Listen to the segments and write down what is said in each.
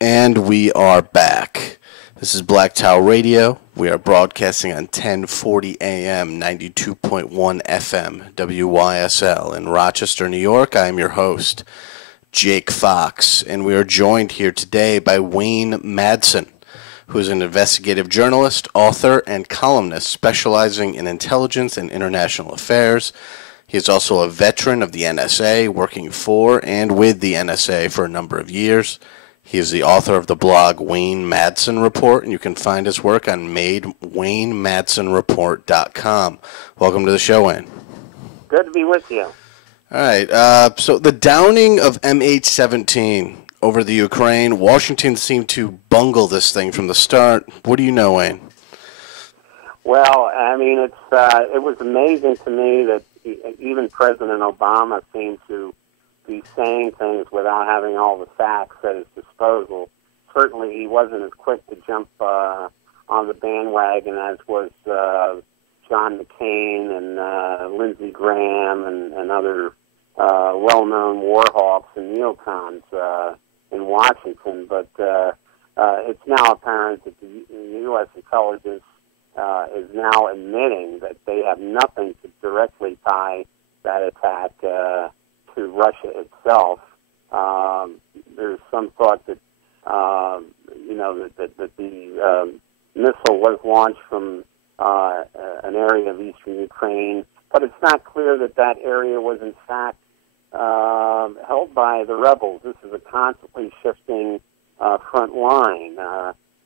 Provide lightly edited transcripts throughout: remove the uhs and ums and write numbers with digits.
And we are back. This is Black Towel Radio. We are broadcasting on 1040 AM, 92.1 FM, WYSL in Rochester, New York. I am your host, Jake Fox, and we are joined here today by Wayne Madsen, who is an investigative journalist, author, and columnist specializing in intelligence and international affairs. He is also a veteran of the NSA, working for and with the NSA for a number of years. He is the author of the blog Wayne Madsen Report, and you can find his work on WayneMadsenReport.com. Welcome to the show, Wayne. Good to be with you. All right. So the downing of MH17 over the Ukraine, Washington seemed to bungle this thing from the start. What do you know, Wayne? Well, I mean, it was amazing to me that even President Obama seemed to be saying things without having all the facts at his disposal. Certainly, he wasn't as quick to jump on the bandwagon as was John McCain and Lindsey Graham and other well-known war hawks and neocons in Washington. But it's now apparent that the U.S. intelligence is now admitting that they have nothing to directly tie that attack to Russia itself. There's some thought that that the missile was launched from an area of eastern Ukraine, but it's not clear that that area was in fact held by the rebels. This is a constantly shifting front line,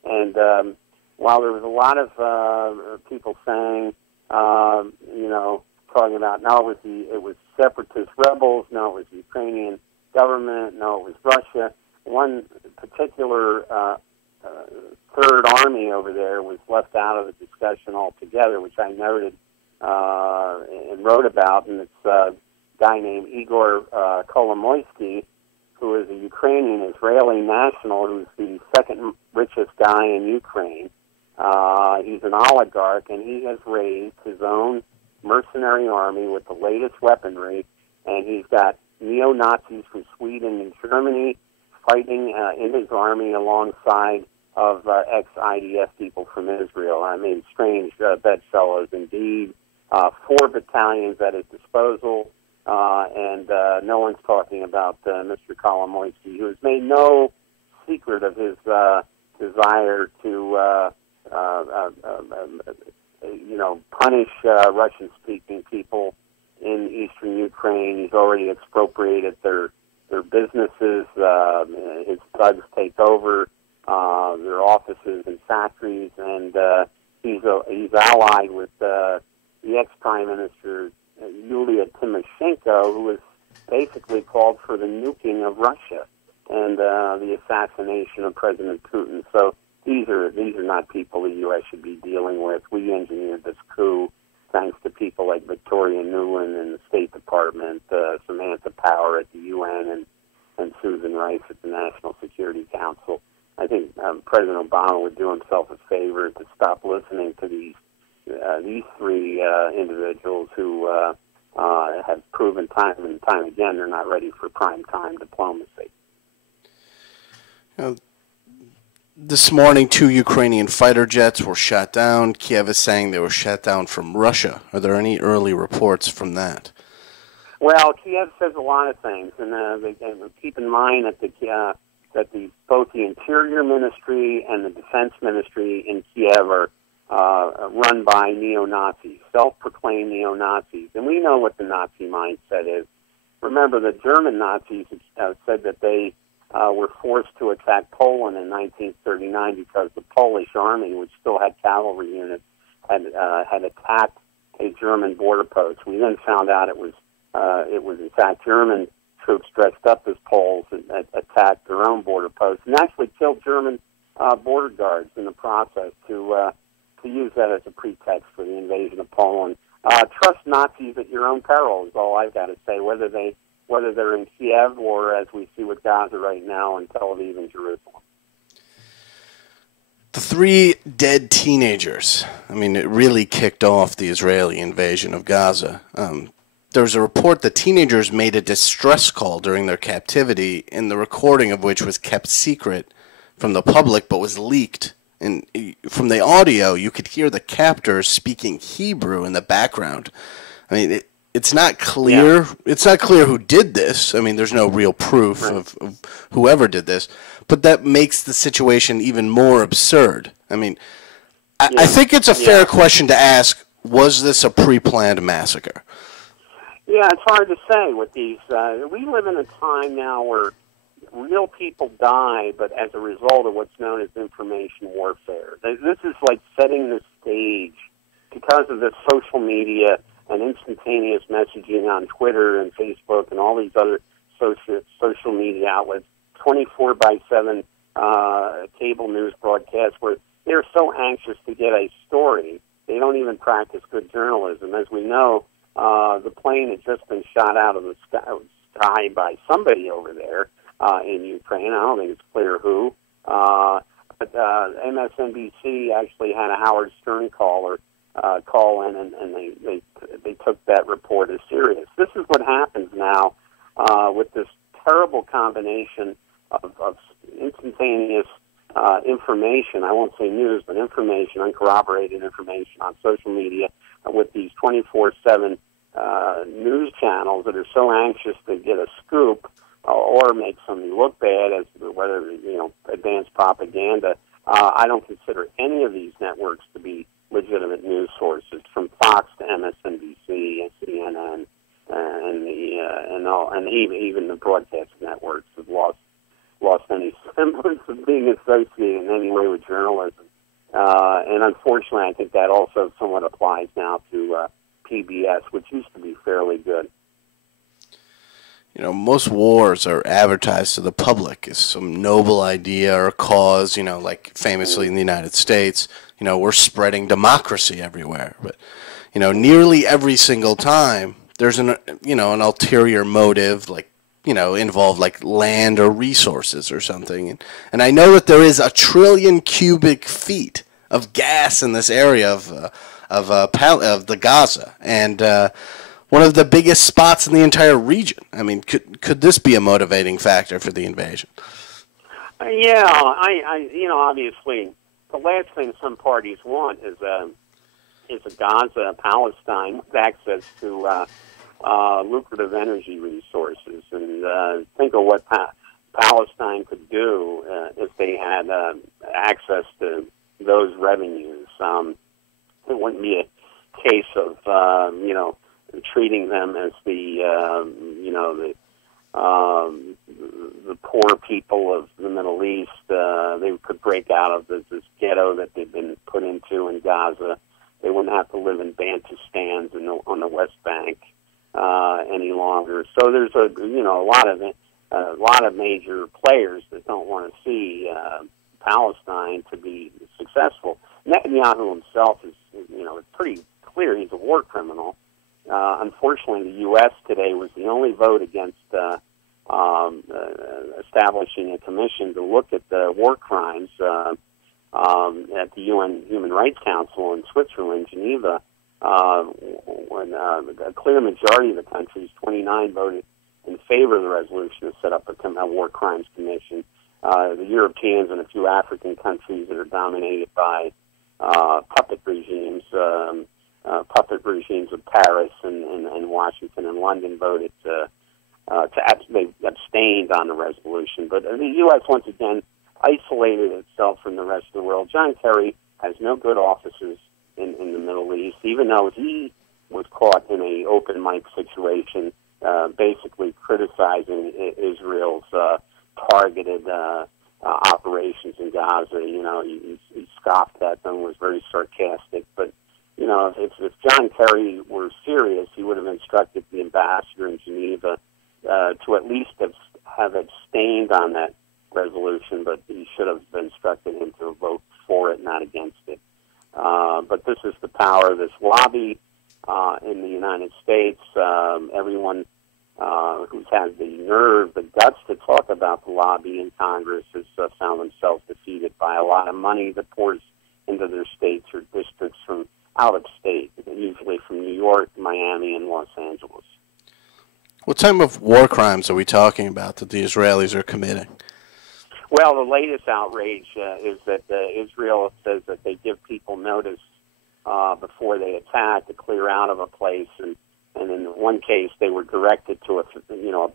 and while there was a lot of people saying, talking about, no, it was separatist rebels, no, it was the Ukrainian government, no, it was Russia. One particular Third Army over there was left out of the discussion altogether, which I noted and wrote about, and it's a guy named Igor Kolomoisky, who is a Ukrainian-Israeli national who's the second richest guy in Ukraine. He's an oligarch, and he has raised his own mercenary army with the latest weaponry, and he's got neo-Nazis from Sweden and Germany fighting in his army alongside of ex-IDF people from Israel. I mean, strange bedfellows indeed. 4 battalions at his disposal, and no one's talking about Mr. Kolomoisky, who has made no secret of his desire to punish Russian-speaking people in eastern Ukraine. He's already expropriated their businesses. His thugs take over their offices and factories, and he's allied with the ex-prime minister Yulia Tymoshenko, who has basically called for the nuking of Russia and the assassination of President Putin. So these are not people the U.S. should be dealing with. We engineered this coup thanks to people like Victoria Nuland in the State Department, Samantha Power at the UN, and Susan Rice at the National Security Council. I think President Obama would do himself a favor to stop listening to these 3 individuals who have proven time and time again they're not ready for prime time diplomacy. This morning, 2 Ukrainian fighter jets were shot down. Kiev is saying they were shot down from Russia. Are there any early reports from that? Well, Kiev says a lot of things, and they keep in mind that both the Interior Ministry and the Defense Ministry in Kiev are run by neo-Nazis, self-proclaimed neo-Nazis. And we know what the Nazi mindset is. Remember, the German Nazis said that they were forced to attack Poland in 1939 because the Polish army, which still had cavalry units, had attacked a German border post. We then found out it was in fact German troops dressed up as Poles and attacked their own border posts and actually killed German border guards in the process to use that as a pretext for the invasion of Poland. Trust Nazis at your own peril is all I've got to say, whether they're in Kiev or, as we see with Gaza right now, in Tel Aviv and Jerusalem. The 3 dead teenagers. I mean, it really kicked off the Israeli invasion of Gaza. There was a report that teenagers made a distress call during their captivity, and the recording of which was kept secret from the public, but was leaked. And from the audio, you could hear the captors speaking Hebrew in the background. I mean, it's not clear. Yeah. It's not clear who did this. I mean, there's no real proof of whoever did this. But that makes the situation even more absurd. I mean, I think it's a fair question to ask, was this a pre-planned massacre? Yeah, it's hard to say with these. We live in a time now where real people die, but as a result of what's known as information warfare. This is like setting the stage because of this social media and instantaneous messaging on Twitter and Facebook and all these other social media outlets, 24/7 cable news broadcasts where they're so anxious to get a story, they don't even practice good journalism. As we know, the plane had just been shot out of the sky by somebody over there in Ukraine. I don't think it's clear who. But MSNBC actually had a Howard Stern call in, and they took that report as serious. This is what happens now with this terrible combination of instantaneous information. I won't say news, but information, uncorroborated information on social media with these 24/7 news channels that are so anxious to get a scoop or make something look bad, as whether advanced propaganda. I don't consider any of these networks to be legitimate news sources, from Fox to MSNBC and CNN, and even the broadcast networks have lost any semblance of being associated in any way with journalism. And unfortunately, I think that also somewhat applies now to PBS, which used to be fairly good. Most wars are advertised to the public as some noble idea or cause, like famously in the United States, we're spreading democracy everywhere. But, nearly every single time there's an ulterior motive, like, involved like land or resources or something. And I know that there is 1 trillion cubic feet of gas in this area of the Gaza. And, one of the biggest spots in the entire region. I mean, could this be a motivating factor for the invasion? Yeah, I obviously, the last thing some parties want is a Gaza, Palestine, with access to lucrative energy resources. And think of what Palestine could do if they had access to those revenues. It wouldn't be a case of treating them as the poor people of the Middle East. They could break out of this ghetto that they've been put into in Gaza. They wouldn't have to live in Bantustans on the West Bank any longer. So there's a lot of major players that don't want to see Palestine to be successful. Netanyahu himself is, it's pretty clear he's a war criminal. Unfortunately, the U.S. today was the only vote against establishing a commission to look at the war crimes at the UN Human Rights Council in Switzerland, Geneva. When a clear majority of the countries, 29, voted in favor of the resolution to set up a war crimes commission. The Europeans and a few African countries that are dominated by puppet regimes of Paris and Washington and London voted they abstained on the resolution. But the U.S. once again isolated itself from the rest of the world. John Kerry has no good offices in the Middle East, even though he was caught in an open mic situation, basically criticizing Israel's targeted operations in Gaza. He scoffed at them, was very sarcastic, but if John Kerry were serious, he would have instructed the ambassador in Geneva to at least have abstained on that resolution, but he should have instructed him to vote for it, not against it. But this is the power of this lobby in the United States. Everyone who's had the nerve, the guts to talk about the lobby in Congress has found themselves defeated by a lot of money that pours into their states or districts from out of state, usually from New York, Miami, and Los Angeles. What type of war crimes are we talking about that the Israelis are committing? Well, the latest outrage is that Israel says that they give people notice before they attack to clear out of a place, and in one case they were directed to a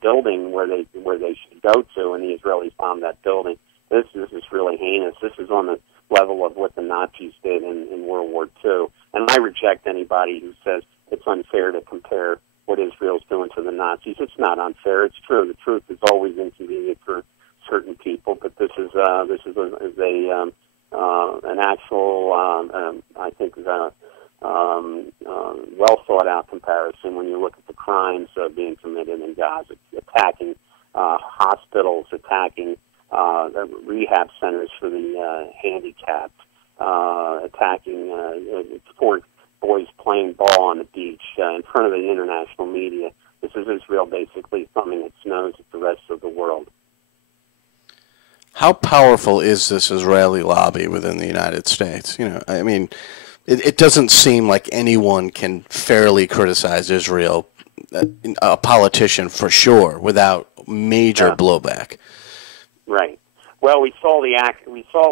building where they should go to, and the Israelis bombed that building. This is really heinous. This is on the level of what the Nazis did in World War II, and I reject anybody who says it's unfair to compare what Israel's doing to the Nazis. It's not unfair. It's true. The truth is always inconvenient for certain people, but this is an actual, I think, well thought out comparison when you look at the crimes being committed in Gaza, attacking hospitals, attacking rehab centers for the handicapped, attacking 4 boys playing ball on the beach in front of the international media. This is Israel basically thumbing its nose at the rest of the world. How powerful is this Israeli lobby within the United States? I mean, it doesn't seem like anyone can fairly criticize Israel, a politician for sure, without major blowback. Right. Well, we saw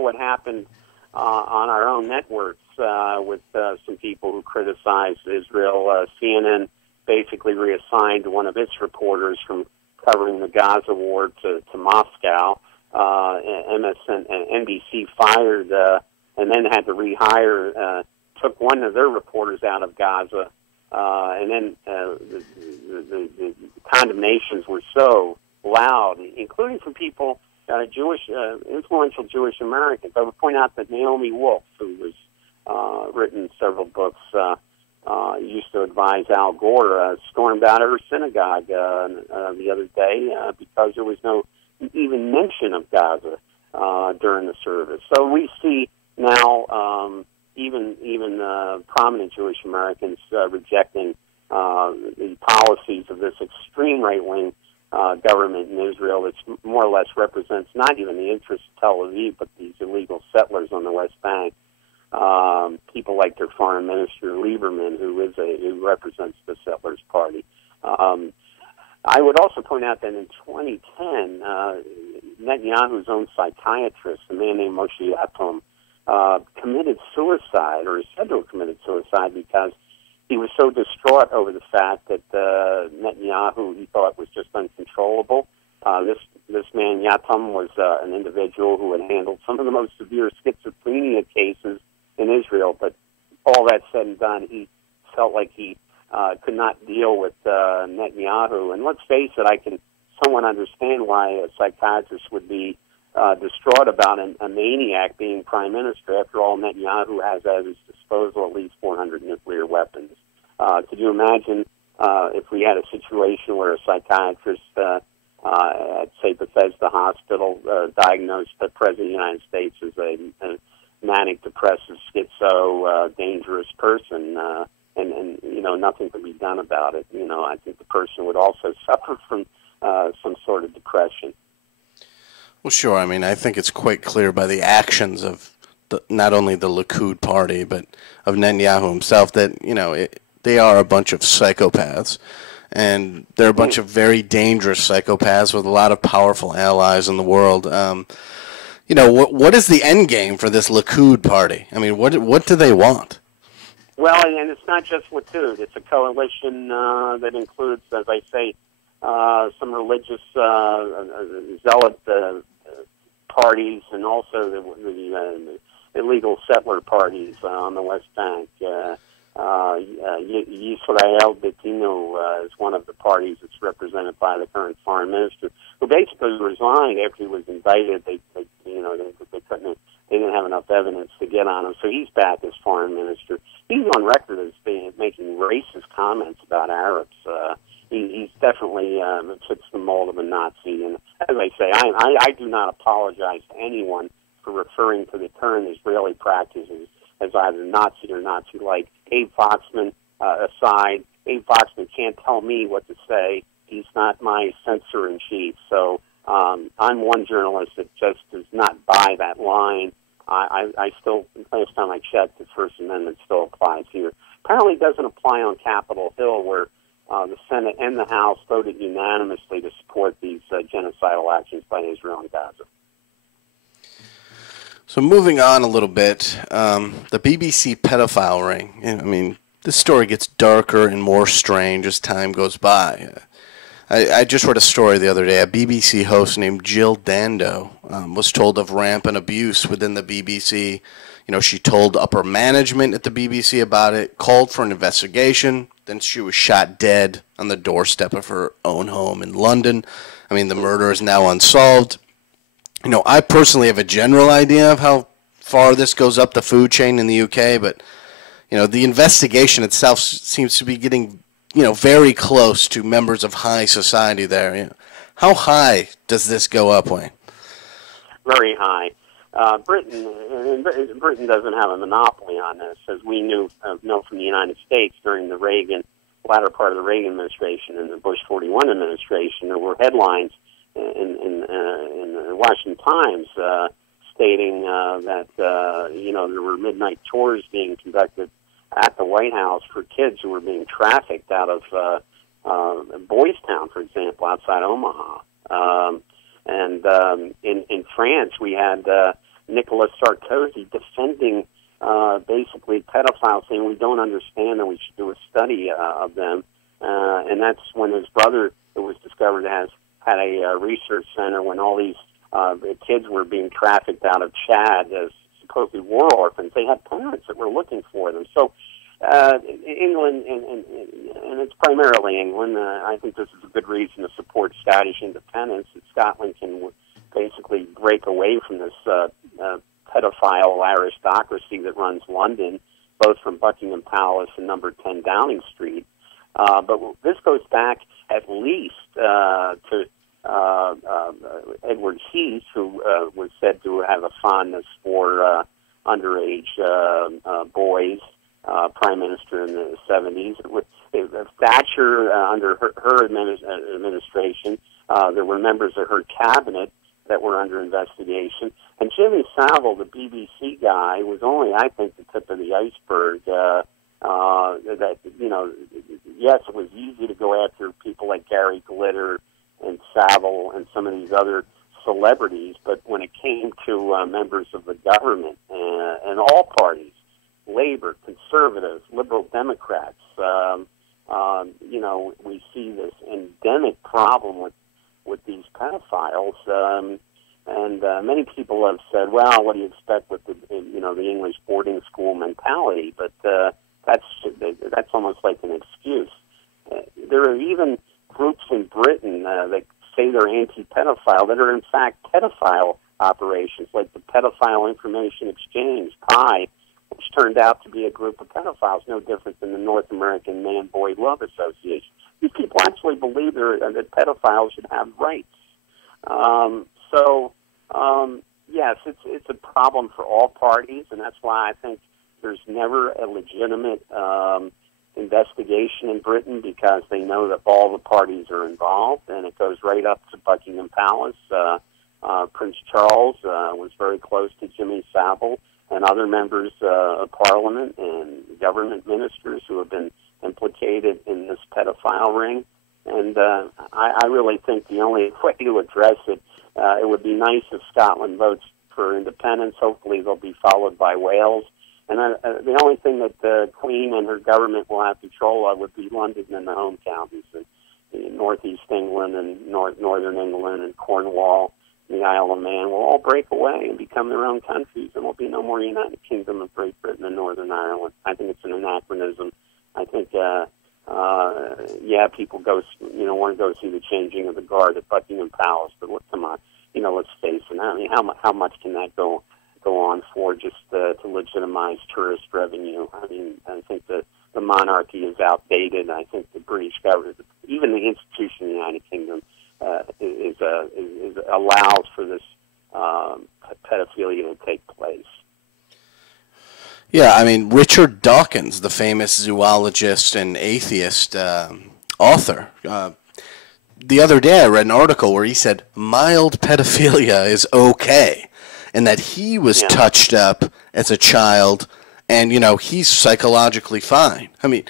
what happened on our own networks with some people who criticized Israel. CNN basically reassigned one of its reporters from covering the Gaza war to Moscow. NBC fired and then had to rehire, took one of their reporters out of Gaza, and then the condemnations were so loud, including from people, influential Jewish Americans. I would point out that Naomi Wolf, who was written several books, used to advise Al Gore, stormed out of her synagogue the other day because there was no even mention of Gaza during the service. So we see now even prominent Jewish Americans rejecting the policies of this extreme right-wing government in Israel, which more or less represents not even the interests of Tel Aviv, but these illegal settlers on the West Bank. People like their foreign minister Lieberman, who represents the Settlers Party. I would also point out that in 2010, Netanyahu's own psychiatrist, a man named Moshe Yatom, committed suicide, or is said to have committed suicide, because he was so distraught over the fact that Netanyahu, he thought, was just uncontrollable. This man, Yatom, was an individual who had handled some of the most severe schizophrenia cases in Israel, but all that said and done, he felt like he could not deal with Netanyahu. And let's face it, I can somewhat understand why a psychiatrist would be distraught about a maniac being prime minister. After all, Netanyahu has at his disposal at least 400 nuclear weapons. Could you imagine if we had a situation where a psychiatrist at, say, Bethesda Hospital diagnosed the President of the United States as a manic, depressive, schizo, dangerous person, and nothing could be done about it. I think the person would also suffer from some sort of depression. Well, sure. I mean, I think it's quite clear by the actions of not only the Likud party, but of Netanyahu himself that, they are a bunch of psychopaths. And they're a bunch of very dangerous psychopaths with a lot of powerful allies in the world. What is the end game for this Likud party? I mean, what do they want? Well, and it's not just Likud. It's a coalition that includes, as I say, some religious zealot parties, and also the illegal settler parties on the West Bank. Yisrael Beitenu is one of the parties that's represented by the current foreign minister, who basically resigned after he was indicted. They didn't have enough evidence to get on him, so he's back as foreign minister. He's on record as making racist comments about Arabs. He's definitely fits the mold of a Nazi. And as I say, I do not apologize to anyone for referring to the current Israeli practices as either Nazi or Nazi-like. Abe Foxman aside, Abe Foxman can't tell me what to say. He's not my censor-in-chief. So I'm one journalist that just does not buy that line. I still, last time I checked, the First Amendment still applies here. Apparently it doesn't apply on Capitol Hill, where the Senate and the House voted unanimously to support these genocidal actions by Israel and Gaza. So moving on a little bit, the BBC pedophile ring. I mean, this story gets darker and more strange as time goes by. I just read a story the other day. A BBC host named Jill Dando was told of rampant abuse within the BBC. You know, she told upper management at the BBC about it, called for an investigation. Then she was shot dead on the doorstep of her own home in London. I mean, the murder is now unsolved. You know, I personally have a general idea of how far this goes up the food chain in the UK, but, you know, the investigation itself seems to be getting, you know, very close to members of high society there. You know, how high does this go up, Wayne? Very high. Britain doesn't have a monopoly on this, as we know from the United States during the latter part of the Reagan administration and the Bush 41 administration. There were headlines in the Washington Times stating that there were midnight tours being conducted at the White House for kids who were being trafficked out of Boys Town, for example, outside Omaha. In France, we had Nicolas Sarkozy defending basically pedophiles, saying we don't understand and we should do a study of them. And that's when his brother, it was discovered, had a research center when all these kids were being trafficked out of Chad as supposedly war orphans. They had parents that were looking for them. So England, and it's primarily England, I think this is a good reason to support Scottish independence, that Scotland can basically break away from this pedophile aristocracy that runs London, both from Buckingham Palace and number 10 Downing Street. But this goes back at least to Edward Heath, who was said to have a fondness for underage boys, prime minister in the 70s. Thatcher, under her administration, there were members of her cabinet that were under investigation. And Jimmy Savile, the BBC guy, was only, I think, the tip of the iceberg. That, you know, yes, it was easy to go after people like Gary Glitter and Savile and some of these other celebrities, but when it came to members of the government and all parties, Labor, Conservatives, Liberal Democrats, we see this endemic problem with these pedophiles. And many people have said, well, what do you expect with the English boarding school mentality? But that's almost like an excuse. There are even groups in Britain that say they're anti-pedophile that are in fact pedophile operations, like the Pedophile Information Exchange, PI, which turned out to be a group of pedophiles, no different than the North American Man-Boy Love Association. These people actually believe that pedophiles should have rights. Yes, it's a problem for all parties, and that's why I think there's never a legitimate investigation in Britain, because they know that all the parties are involved, and it goes right up to Buckingham Palace. Prince Charles was very close to Jimmy Savile and other members of Parliament and government ministers who have been implicated in this pedophile ring. And I really think the only way to address it, it would be nice if Scotland votes for independence. Hopefully they'll be followed by Wales. And the only thing that the Queen and her government will have control of would be London and the home counties, and northeast England and northern England and Cornwall, the Isle of Man will all break away and become their own countries, and there'll be no more United Kingdom of Great Britain and Northern Ireland. I think it's an anachronism. I think, people want to go see the changing of the guard at Buckingham Palace, but come on, let's face it. I mean, how much can that go on for, just to legitimize tourist revenue? I mean, I think the monarchy is outdated. I think the British government, even the institution of the United Kingdom, allows for this pedophilia to take place. Yeah, I mean, Richard Dawkins, the famous zoologist and atheist author, the other day I read an article where he said mild pedophilia is okay, and that he was touched up as a child, and he's psychologically fine. I mean,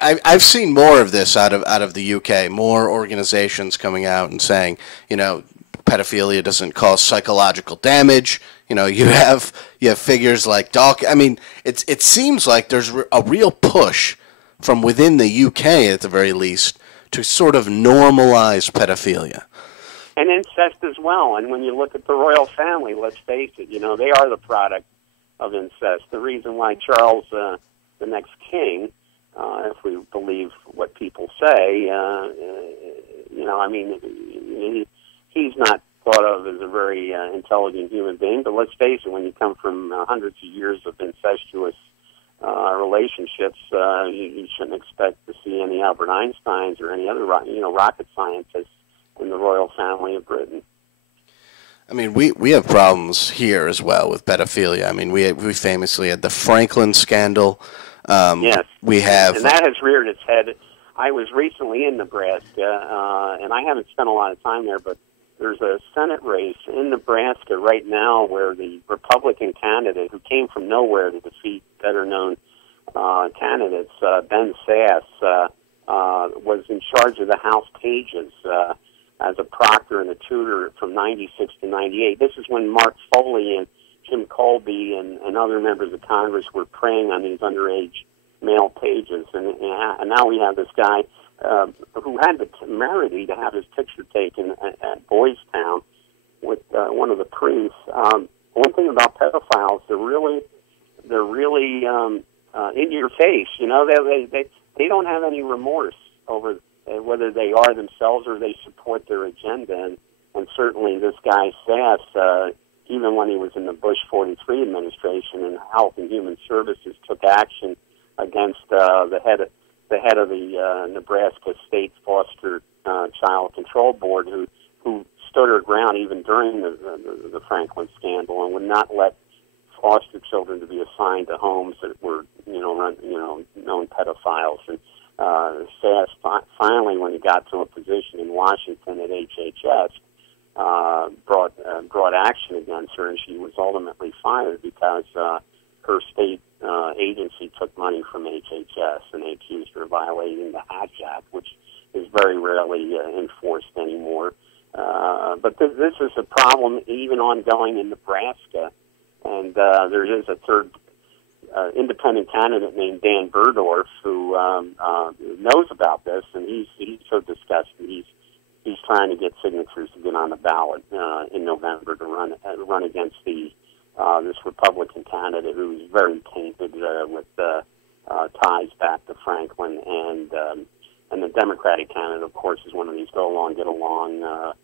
I've seen more of this out of the UK, more organizations coming out and saying, pedophilia doesn't cause psychological damage. You have figures like Doc. I mean, it seems like there's a real push from within the UK, at the very least, to sort of normalize pedophilia. And incest as well. And when you look at the royal family, let's face it, they are the product of incest. The reason why Charles, the next king, if we believe what people say, he's not thought of as a very intelligent human being. But let's face it, when you come from hundreds of years of incestuous relationships, you shouldn't expect to see any Albert Einsteins or any other rocket scientists in the royal family of Britain. I mean, we have problems here as well with pedophilia. I mean, we famously had the Franklin scandal. Yes, we have, and that has reared its head. I was recently in Nebraska, and I haven't spent a lot of time there, but there's a Senate race in Nebraska right now where the Republican candidate, who came from nowhere to defeat better-known candidates, Ben Sass, was in charge of the House pages as a proctor and a tutor from 96 to 98. This is when Mark Foley and Jim Colby and other members of Congress were preying on these underage male pages. And now we have this guy who had the temerity to have his picture taken at Boys Town with one of the priests. One thing about pedophiles, they're really in your face. They don't have any remorse over whether they are themselves or they support their agenda. And certainly this guy Sass, even when he was in the Bush 43 administration and Health and Human Services, took action against the head of the Nebraska State Foster Child Control Board, who stood her ground even during the Franklin scandal and would not let foster children to be assigned to homes that were known pedophiles. And Sass finally, when he got to a position in Washington at HHS, brought action against her, and she was ultimately fired because her state agency took money from HHS, and they accused her of violating the Hatch Act, which is very rarely enforced anymore. But this is a problem even ongoing in Nebraska, and there is a third independent candidate named Dan Burdorf who knows about this, and he's so disgusted. He's trying to get signatures to get on the ballot in November to run against this Republican candidate who's very tainted with ties back to Franklin, and the Democratic candidate, of course, is one of these go along, get along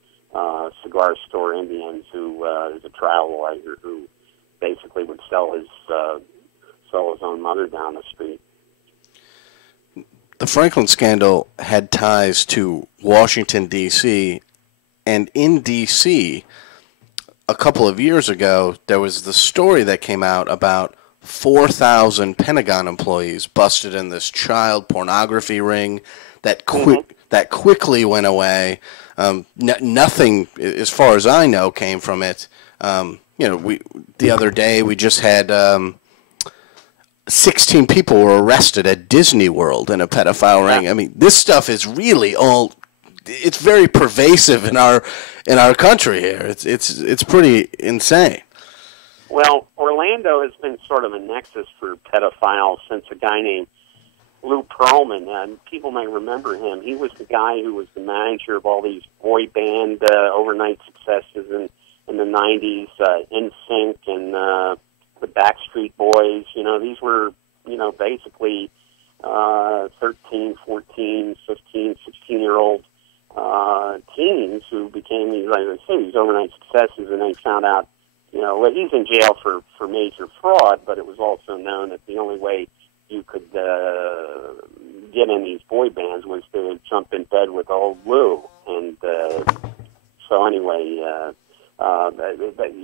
cigar store Indians who is a trial lawyer who basically would sell his own mother down the street. The Franklin scandal had ties to Washington, D.C., and in D.C., a couple of years ago, there was the story that came out about 4,000 Pentagon employees busted in this child pornography ring that quickly went away. Nothing, as far as I know, came from it. The other day we just had 16 people were arrested at Disney World in a pedophile ring. I mean, this stuff is really it's very pervasive in our country here. It's pretty insane. Well, Orlando has been sort of a nexus for pedophiles since a guy named Lou Pearlman. People may remember him. He was the guy who was the manager of all these boy band overnight successes in the 90s, NSYNC and the Backstreet Boys. These were, basically 13, 14, 15, 16-year-old teens who became these, like I say, these overnight successes, and they found out, he's in jail for major fraud, but it was also known that the only way you could get in these boy bands was to jump in bed with old Lou. And so anyway,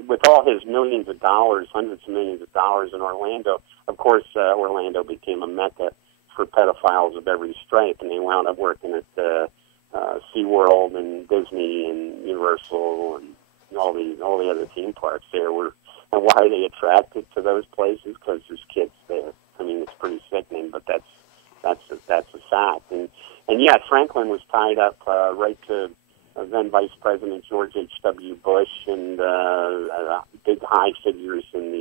with all his millions of dollars, hundreds of millions of dollars in Orlando, of course, Orlando became a mecca for pedophiles of every stripe, and they wound up working at SeaWorld and Disney and Universal and all the other theme parks there. And why are they attracted to those places? Because there's kids there. I mean, it's pretty sickening, but that's a fact. And yeah, Franklin was tied up right to then Vice President George H.W. Bush and big high figures in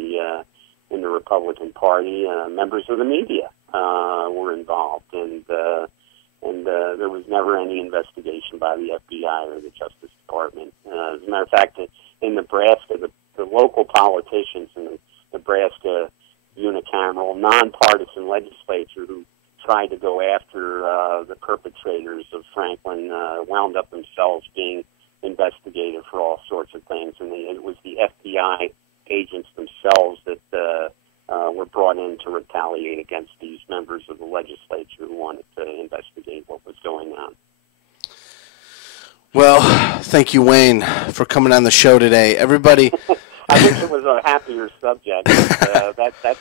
the Republican Party. Members of the media were involved, and there was never any investigation by the FBI or the Justice Department. As a matter of fact, in Nebraska, the local politicians in the Nebraska unicameral, nonpartisan legislature who tried to go after the perpetrators of Franklin wound up themselves being investigated for all sorts of things. And it was the FBI agents themselves that were brought in to retaliate against these members of the legislature who wanted to investigate what was going on. Well, thank you, Wayne, for coming on the show today. Everybody... I wish it was a happier subject. That's,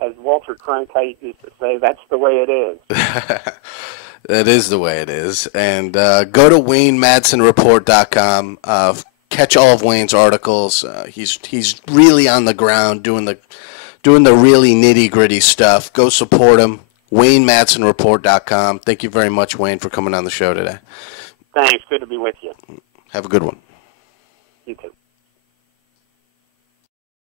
as Walter Cronkite used to say, that's the way it is. That is the way it is. And go to WayneMadsenReport.com. Catch all of Wayne's articles. He's really on the ground doing the really nitty-gritty stuff. Go support him. WayneMadsenReport.com. Thank you very much, Wayne, for coming on the show today. Thanks. Good to be with you. Have a good one.